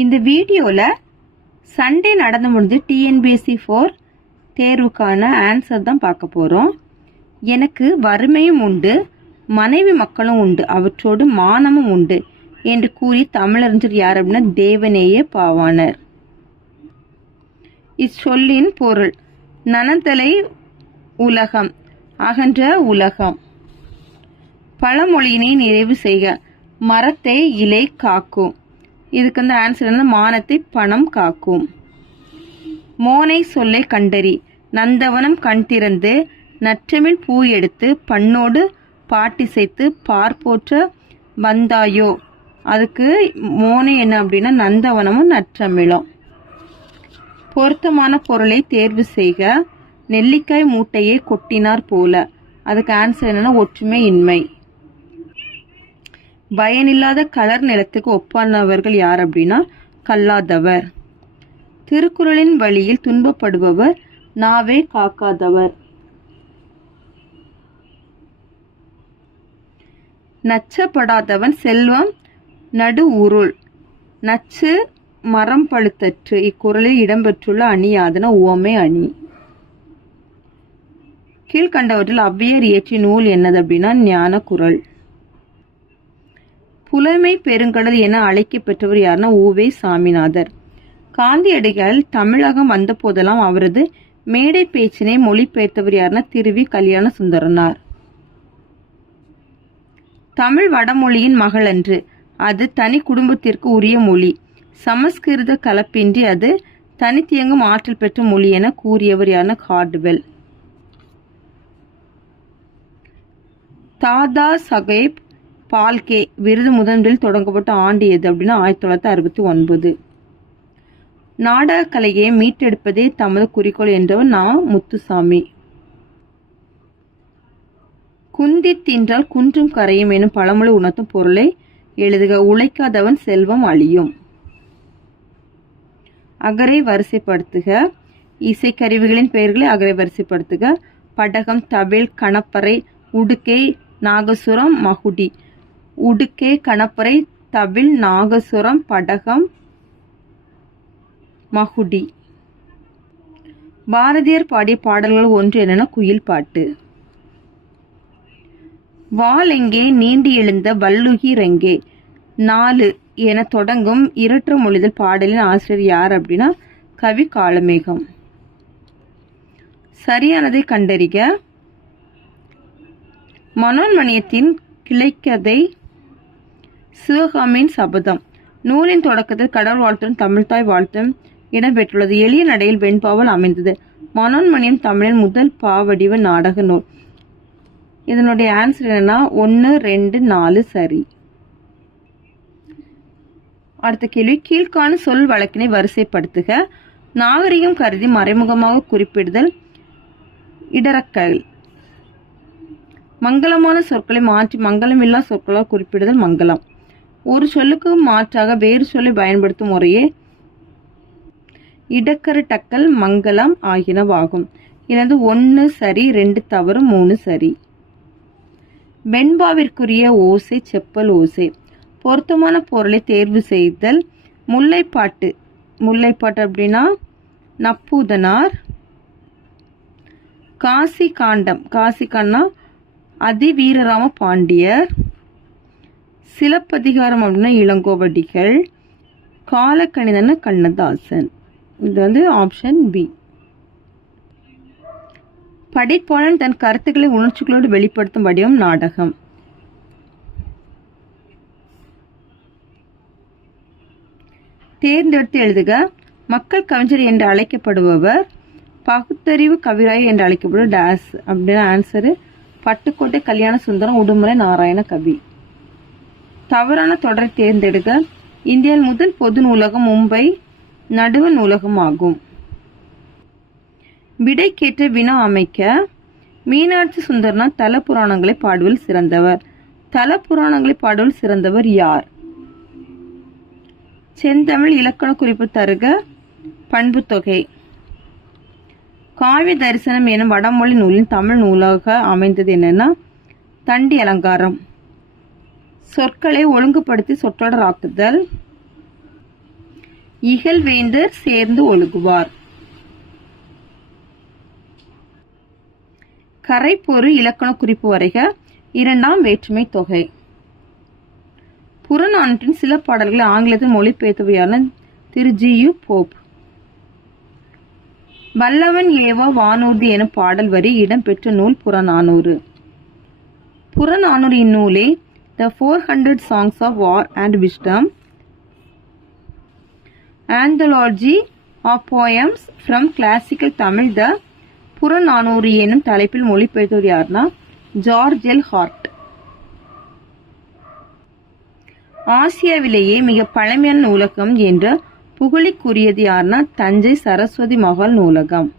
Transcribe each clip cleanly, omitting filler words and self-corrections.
இந்த வீடியோவில் சண்டே நடந்து முடிஞ்சு டிஎன்பிஎஸ்சி 4 தேர்வுக்கான ஆன்சர் தான் பார்க்க போகிறோம். எனக்கு வறுமையும் உண்டு, மனைவி மக்களும் உண்டு, அவற்றோடு மானமும் உண்டு என்று கூறி தமிழறிஞர் யார் அப்படின்னா தேவநேய பாவாணர். இச்சொல்லின் பொருள் நனந்தலை உலகம், அகன்ற உலகம். பழமொழியினை நிறைவு செய்க. மரத்தை இலை காக்கும். இதுக்கு வந்து ஆன்சர் வந்து மானத்தை பணம் காக்கும். மோனை சொல்லை கண்டறி. நந்தவனம் கண் திறந்து நற்றமிழ் பூ எடுத்து பண்ணோடு பாட்டிசைத்து பார்ப்போற்ற வந்தாயோ. அதுக்கு மோனை என்ன அப்படின்னா நந்தவனமும் நற்றமிழும். பொருத்தமான பொருளை தேர்வு செய்க. நெல்லிக்காய் மூட்டையை கொட்டினார் போல. அதுக்கு ஆன்சர் என்னன்னா ஒற்றுமை இன்மை. பயனில்லாத கலர் நிலத்துக்கு ஒப்பானவர்கள் யார் அப்படின்னா கல்லாதவர். திருக்குறளின் வழியில் துன்பப்படுபவர் நாவே காக்காதவர். நச்சப்படாதவன் செல்வம் நடு உருள். நச்சு மரம் பழுத்தற்று. இக்குறளில் இடம்பெற்றுள்ள அணி யாதன உவமை அணி. கீழ்கண்டவற்றில் ஔவையார் இயற்றிய நூல் என்னது அப்படின்னா ஞான குறள். புலமை பெருங்கடல் என அழைக்கப்பெற்றவர் யாருன்னா உவே சாமிநாதர். காந்தியடிகள் தமிழகம் வந்த போதெல்லாம் அவரது மேடை பேச்சினை மொழிபெயர்த்தவர் யாருன்னா திருவி கல்யாண சுந்தரனார். தமிழ் வடமொழியின் மகள் அன்று, அது தனி குடும்பத்திற்கு உரிய மொழி. சமஸ்கிருத கலப்பின்றி அது தனித்தியங்கும் ஆற்றல் பெற்ற மொழி என கூறியவர் யாருன்னா ஹார்ட்வெல். தாதா சாஹேப் பால்கே விருது முதன்முதலில் தொடங்கப்பட்ட ஆண்டு எது அப்படின்னா 1969. நாடக கலையை மீட்டெடுப்பதே தமது குறிக்கோள் என்றவர் முத்துசாமி. குந்தி தின்றால் குன்றும் கரையும் எனும் பழமொழி உணர்த்தும் பொருளை எழுதுக. உழைக்காதவன் செல்வம் அழியும். அகரை வரிசைப்படுத்துக. இசைக்கருவிகளின் பெயர்களை அகரை வரிசைப்படுத்துக. படகம், தவில், கணப்பறை, உடுக்கை, நாகசுரம், மகுடி. உடுக்கை, கணப்பறை, தவில், நாகசுரம், படகம், மகுடி. பாரதியார் பாடிய பாடல்கள் ஒன்று என்னன்னா குயில் பாட்டு. வால் எங்கே நீண்டி எழுந்த வல்லுகிரெங்கே 4 என தொடங்கும் இரற்று மொழிதல் பாடலின் ஆசிரியர் யார் அப்படின்னா கவி காளமேகம். சரியானதை கண்டறிக. மனோன்மணியத்தின் கிளைக்கதை சிவகாமியின் சபதம். நூலின் தொடக்கத்தில் கடவுள் வாழ்த்தும் தமிழ்தாய் வாழ்த்தும் இடம்பெற்றுள்ளது. எளிய நடையில் வெண்பாவல் அமைந்தது. மனோன்மணியம் தமிழின் முதல் பாவடிவ நாடக நூல். இதனுடைய ஆன்சர் என்னன்னா 1, 2, 4 சரி. அடுத்த கேள்வி, கீழ்காணும் சொல் வழக்கினை வரிசைப்படுத்துக. நாகரிகம் கருதி மறைமுகமாக குறிப்பிடுதல் இடரக்கல். மங்களமான சொற்களை மாற்றி மங்களமில்லா சொற்களால் குறிப்பிடுதல் மங்களம். ஒரு சொல்லுக்கு மாற்றாக வேறு சொல்லை பயன்படுத்தும் முறையே இடக்கரு டக்கல் மங்களம் ஆகியனவாகும். இது 1 சரி, 2 தவறு, 3 சரி. வெண்பாவிற்குரிய ஓசை செப்பல் ஓசை. பொருத்தமான பொருளை தேர்வு செய்தல். முல்லைப்பாட்டு. முல்லைப்பாட்டு அப்படின்னா நப்பூதனார். காசி காண்டம். காசி காண்டம்னா அதிவீரராம பாண்டியர். சிலப்பதிகாரம் அப்படின்னா இளங்கோவடிகள். காலக்கணிதன்னா கண்ணதாசன். இது ஆப்ஷன் பி. படைப்பாளன் தன் கருத்துக்களை உணர்ச்சிகளோடு வெளிப்படுத்தும் வடிவம் நாடகம். தேர்ந்தெடுத்து எழுதுக. மக்கள் கவிஞர் என்று அழைக்கப்படுபவர் பகுத்தறிவு கவிராய் என்று அழைக்கப்படுவர் டேஸ் அப்படின்னு ஆன்சரு பட்டுக்கோட்டை கல்யாண சுந்தரம், உடுமலை நாராயண கவி. தவறான தொடரை தேர்ந்தெடுக்க. இந்தியாவின் முதல் பொது நூலகம் மும்பை நடுவ நூலகம் ஆகும். விடைக்கேற்ற வினா அமைக்க. மீனாட்சி சுந்தரனார் தல புராணங்களை பாடுவதில் சிறந்தவர். தல புராணங்களை பாடுவதில் சிறந்தவர் யார்? செந்தமிழ் இலக்கண குறிப்பு தருக. பண்பு தொகை. காவிய தரிசனம் எனும் வடமொழி நூலின் தமிழ் நூலாக அமைந்தது என்னன்னா தண்டி அலங்காரம். சொற்களை ஒழுங்குபடுத்தி சொற்றொடராக்குதல். இகழ்வேந்தர் சேர்ந்து ஒழுகுவார். கரைப்பொரு இலக்கண குறிப்பு வரைக. இரண்டாம் வேற்றுமை தொகை. புறநானூற்றின் சில பாடல்களை ஆங்கிலத்தில் மொழிபெயர்த்தவையான திரு ஜி.யு. போப். வல்லவன் ஏவா வானூர்தி எனும் பாடல் வரி இடம்பெற்ற நூல் Purananuru. Purananuru இந்நூலே The 400 Songs of War and Wisdom, Anthology of Poems from Classical Tamil. The Purananuru எனும் தலைப்பில் மொழிபெயர்த்தவர் யார்னா ஜார்ஜ் எல் ஹார்ட். ஆசியாவிலேயே மிக பழமையான நூலகம் என்ற புகழுக்குரியது யார்னா தஞ்சை சரஸ்வதி மகால் நூலகம்.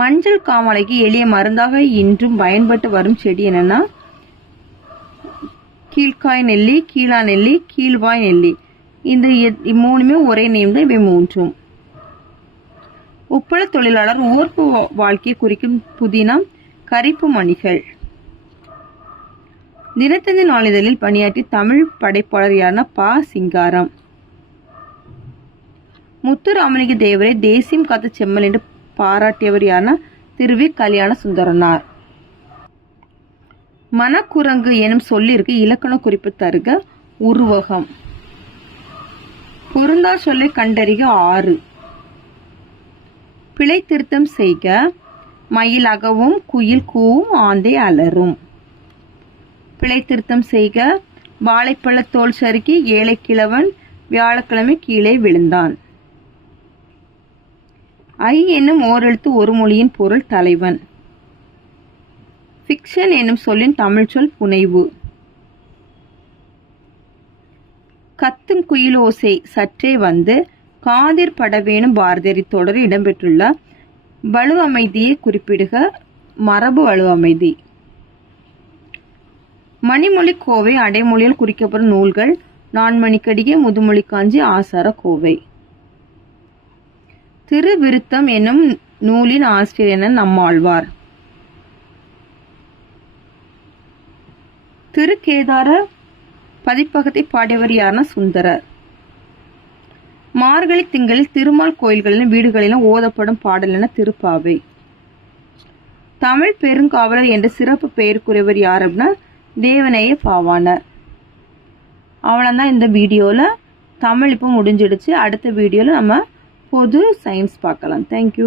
மஞ்சள் காமாலைக்கு எளிய மருந்தாக இன்றும் பயன்பட்டு வரும் செடி என்னன்னா கீழ்காய் நெல்லி, கீழா நெல்லி, கீழ்வாய் நெல்லி. இந்த மூணுமே ஒரே நேம் தான் இவை மூன்றும். உப்பள தொழிலாளர் ஊர்ப்பு வாழ்க்கையை குறிக்கும் புதினா கரிப்பு மணிகள். தினத்தந்தி நாளிதழில் பணியாற்றி தமிழ் படைப்பாளர் யாருன்னா பா. சிங்காரம். முத்துராமலிங்க தேவரை தேசியம் காத்த செம்மல் என்று பாராட்டியவர் யாருன்னா திருவி கல்யாண சுந்தரனார். மனக்குரங்கு எனும் சொல்லிற்கு இலக்கண குறிப்பு தருக. உருவகம். பொருந்தா சொல்லை கண்டறிக 6. பிழை திருத்தம் செய்க. மயில் அகவும் குயில் கூவும் ஆந்தை அலரும். பிழை திருத்தம் செய்க. வாழைப்பழ தோல் சறுக்கி ஏழை கிழவன் வியாழக்கிழமை கீழே விழுந்தான். ஐ என்னும் ஓரெழுத்து ஒரு மொழியின் பொருள் தலைவன். ஃபிக்ஷன் என்னும் சொல்லின் தமிழ் சொல் புனைவு. கத்தும் குயிலோசை சற்றே வந்து காதிர் படவேணும் பாரதியாரி தொடர் இடம்பெற்றுள்ள வலு அமைதியை குறிப்பிடுக. மரபு வலு அமைதி. மணிமொழி கோவை அடைமொழியால் குறிக்கப்படும் நூல்கள் நான்மணிக்கடிகை, முதுமொழி காஞ்சி, ஆசார கோவை. திருவிருத்தம் என்னும் நூலின் ஆசிரியர் நம்மாழ்வார். திருக்கேதார பதிப்பகத்தை பாடியவர் யாருன்னா சுந்தரர். மார்கழி திங்களில் திருமால் கோயில்களிலும் வீடுகளிலும் ஓதப்படும் பாடல் என திருப்பாவை. தமிழ் பெருங்காவலர் என்ற சிறப்பு பெயருக்குரியவர் யார் அப்படின்னா தேவநேய பாவாணர். அவ்வளோதான் இந்த வீடியோவில். தமிழ் இப்போ முடிஞ்சிடுச்சு. அடுத்த வீடியோவில் நம்ம பொது சயின்ஸ் பார்க்கலாம். தேங்க்யூ.